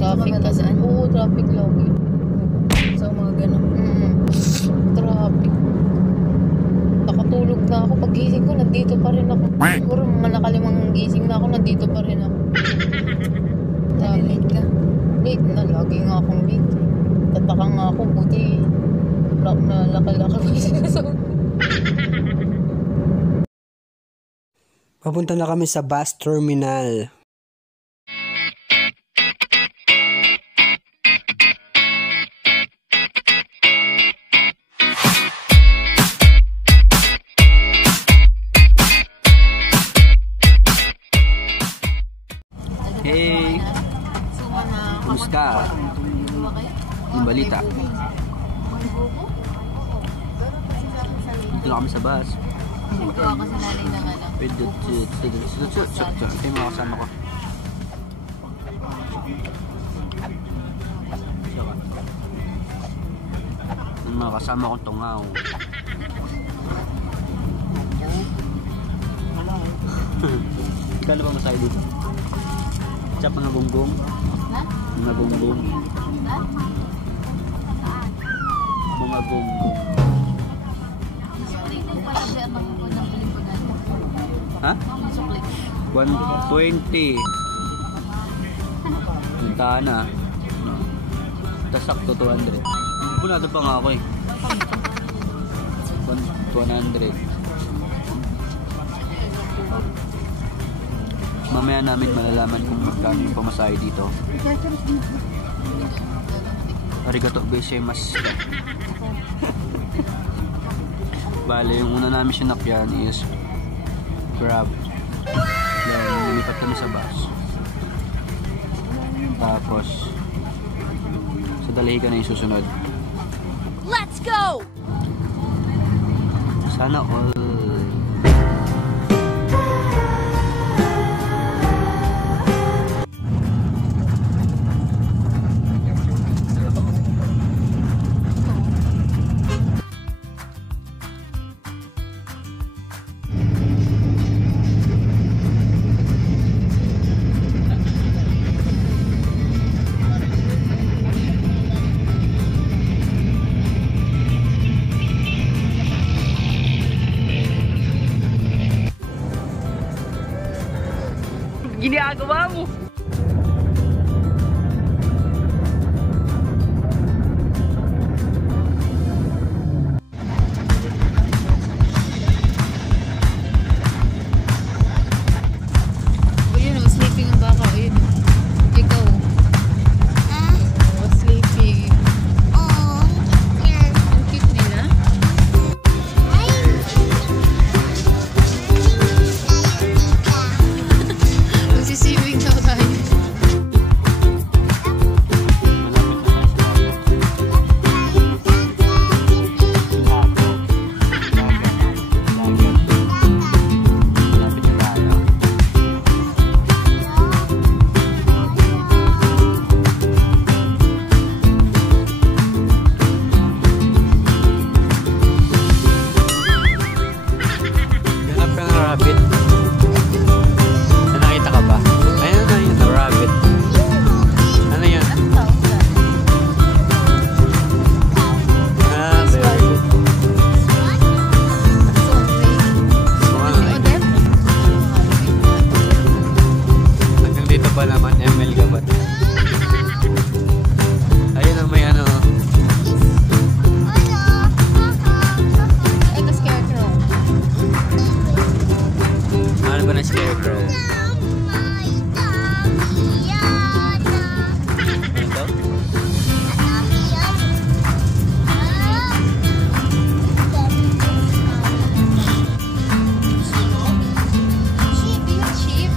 Traffic kasi. Oo, traffic lagi. So, mga ganun. Traffic. Nakatulog na ako. Pag-gising ko, nandito pa rin ako. Siguro mga nakalimang gising na ako, nandito pa rin ako. Late ka? Late na. Lagi nga akong late. Tataka nga ako. Buti na laki-laki ko sinasabi. Papunta na kami sa bus terminal. Hey! Kumusta? Yung balita? Dito na kami sa bus. Ito ako sa nanay ng ano. Ito yung mga kasama ko. Yung mga kasama kong tungaw. Kala ba masaya dito? Siya mga gonggong. Mga gonggong. Mga gonggong. Ha? 120. Puntahan na. Tasakto 200. Punado pa nga ako eh. 100. Mamaya namin malalaman kung magkano yung pamasahe dito. Arigato gozaimasu. Bale, yung una namin sinakyan is Grab. Then, lumipat kami sa bus. Tapos, sa Dalahican na yung susunod. Let's go! Sana all. Ginagawa mo? Ayun o, sleeping ang baka. Ayun o. Ikaw. Sleeping. Ang cute nila. Magsisiwing daw tayo. Ganap ka ng rabbit. Nakita ka ba? Ayun na yun, rabbit. Ano yun? Ah, very good. Kung ano na yun. Hanggang dito pa naman, ML ka ba? Ayun ang may ano. Ito, scarecrow. Ano ba na scarecrow? Ito? Sheep.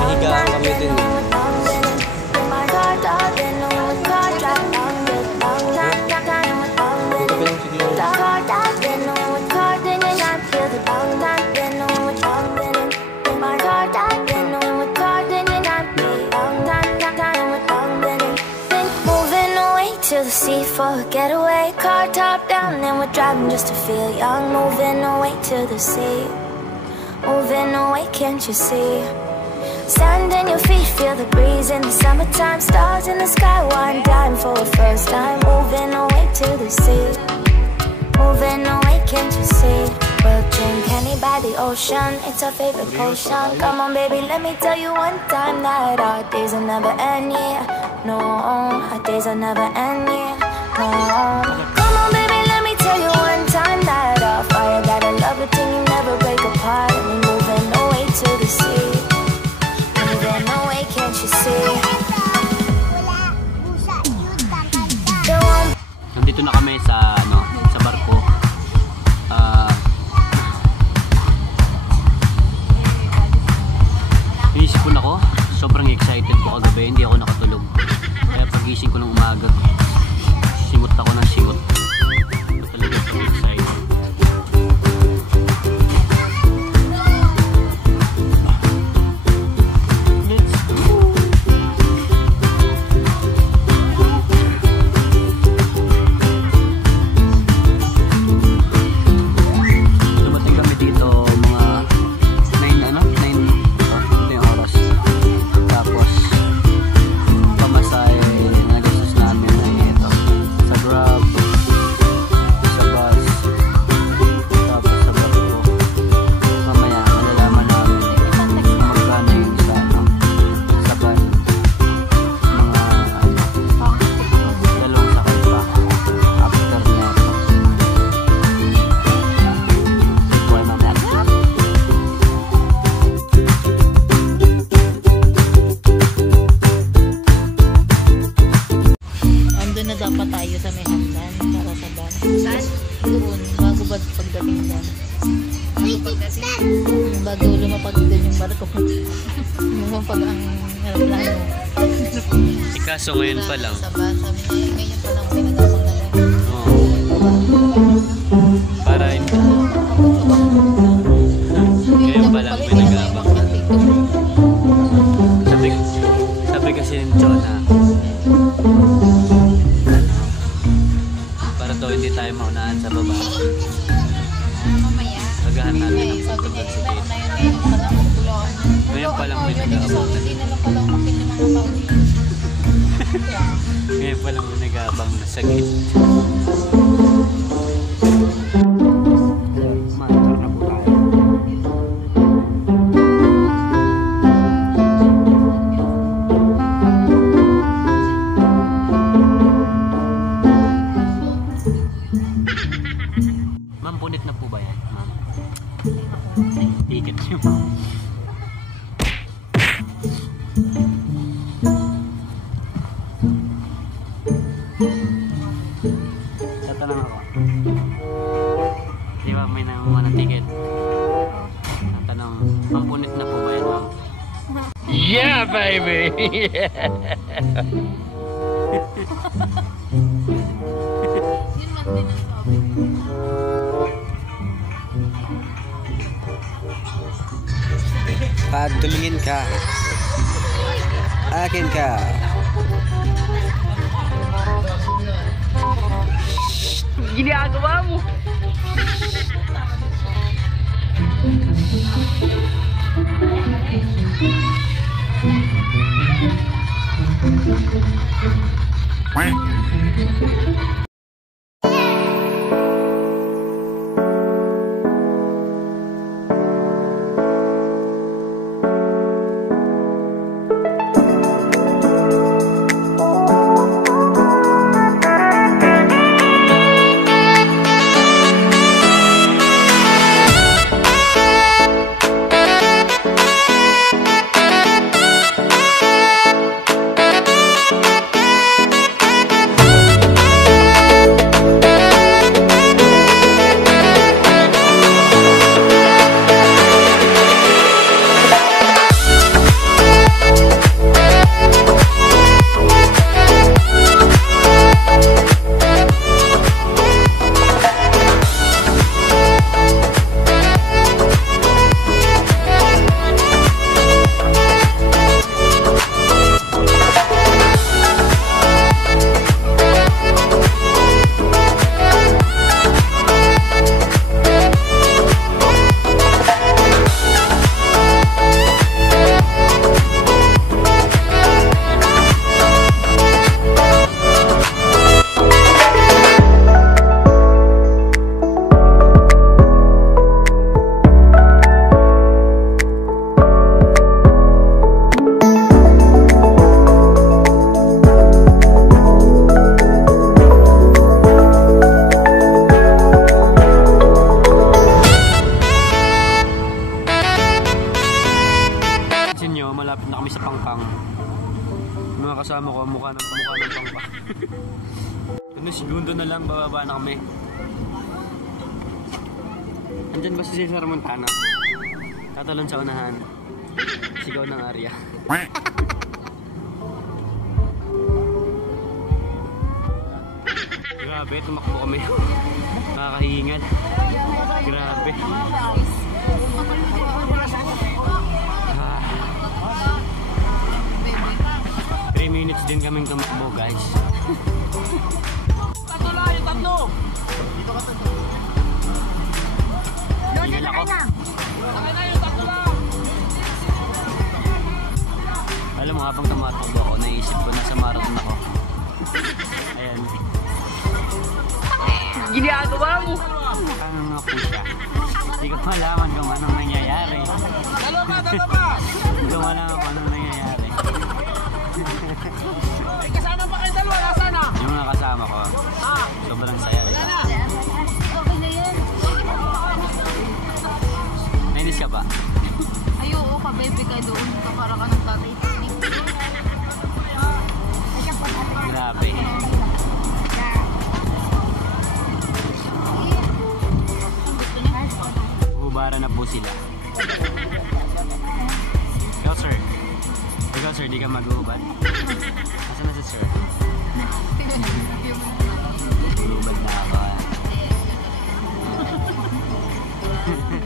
Nahiga kami din. To the sea for a getaway, car top down and we're driving just to feel young, moving away to the sea, moving moving away, can't you see? Sand in your feet, feel the breeze in the summertime. Stars in the sky, one dime for a first time. Moving away to the sea, moving away, can't you see? We'll drink honey by the ocean, it's our favorite potion. Come on baby, let me tell you one time that our days will never end, yeah. No, our days will never end, yeah. No. Come on baby, let me tell you one time that our fire got a love between you, never break apart. And we're moving away to the sea, moving away, can't you see? Nandito na kami sa sa barko. Iisipon ako, sobrang excited po kagabi, hindi ako nakatulog. Kaya pagising ko ng umaga, simot ako ng simot. Talaga so excited. Bago lumapag doon yung barko. Lumapag ang aeroplano. Kaso ngayon pa lang. Sabi na ngayon pa lang pinagabang na lang. Para hindi. Ngayon pa lang pinagabang. Sabi kasi ng Jonah, para daw hindi tayo maunahan sa baba. Agahan natin ang pagkagat sa dito. Ngayon pa lang may nag-aabang. Ngayon pa lang may nag-aabang na sagit. Mantar na po tayo. Ma'am, punit na po ba yan? Ma'am? Ticket nyo. Tatanong ako. Di ba may nangunga ng ticket? Tatanong, ma'am, punit na po ba yan, ma'am? Yeah, baby! Yun man din ang sabi. Pag tumingin ka, akin ka. Ginagawa mo. kami sa Pangpang. Yung mga kasama ko, mukha ng Pangpang. Ano, segundo na lang, bababa na kami. Andyan ba si Cesar Montano? Tatalon sa unahan. Sigaw ng Arya. Grabe, tumakbo kami. Nakakahingal. Grabe. 3 minutes din kaming tumakbo, guys. Hingal ako. Alam mo, habang tumatakbo ako, naisip ko nasa marathon ako. Ayan. Ginagawa mo. Ano nga po siya? Hindi ko malaman kung anong nangyayari. Hindi ko malaman kung anong nangyayari. Kasama pa kayo dalawa, nasaan na? Yung mga kasama ko, sobrang saya. Okay na yan. Nainis ka ba? Ay, oo, kabebe ka doon. Kapara ka ng tatay. Grabe. Ubara na po sila. Ikaw, sir. Ikaw, sir, di ka mag-uubad? Nasaan na si sir? Mag-uubad na ako.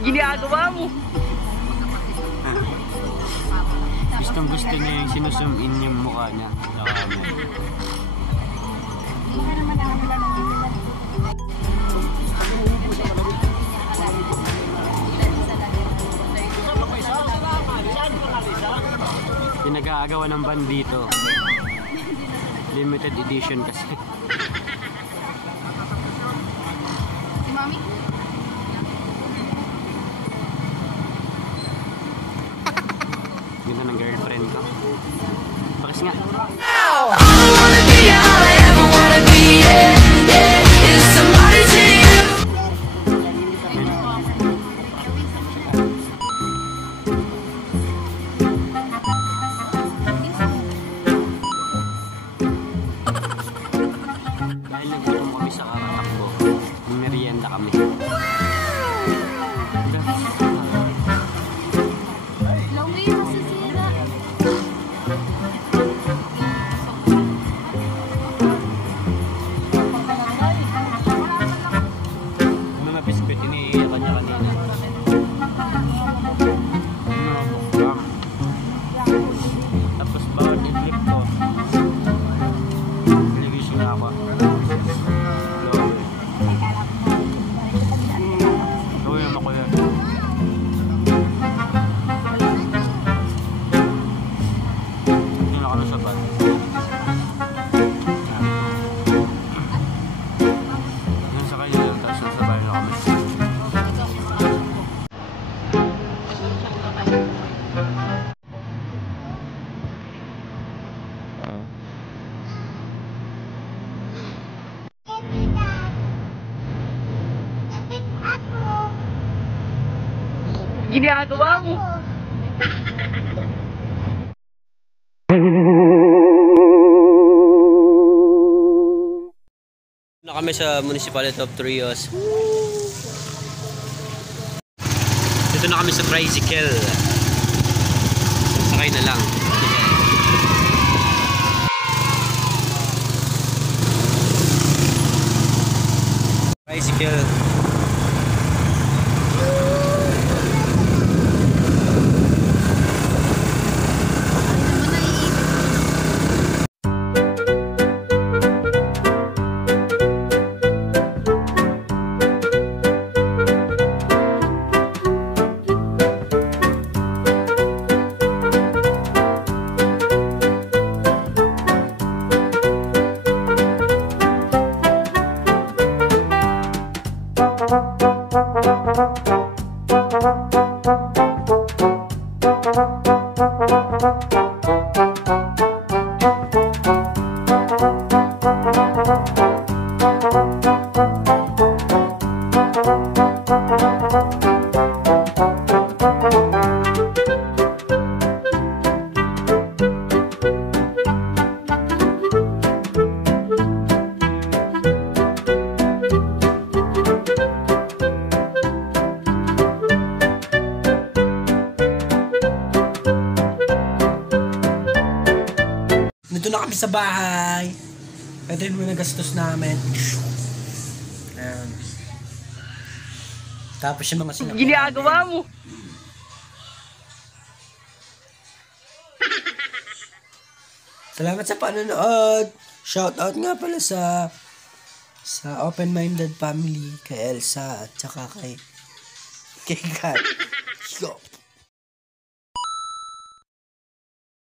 Ginagawa mo. Gustong gusto niya yung sinusum in yung mukha niya. Pinag-aagawan ng band dito. Limited edition kasi. Si Mami? Ganda ng girlfriend ko. Bakit nga? Dahil nagtulong kami sa kakatakbo, merienda kami. Lawi, masisira. Mga biskuit, iniiyakan niya kanina. Tapos bawat i-flip ko, television na ako. Gawin mo ko yan. Hindi na kami sabat. Yan sa kanya lang, tapos nasabay na kami. Ginagawa mo. Na kami sa Municipality of Trios. Dito na kami sa tricycle. Sakay na lang. Tricycle. kami sa bahay. Ito yung mga gastos namin. Ayan. Tapos yung mga sinakyan. Ginagawa mo. Salamat sa panonood. Shout out nga pala sa open-minded family, kay Elsa at saka kay Kat. Yo.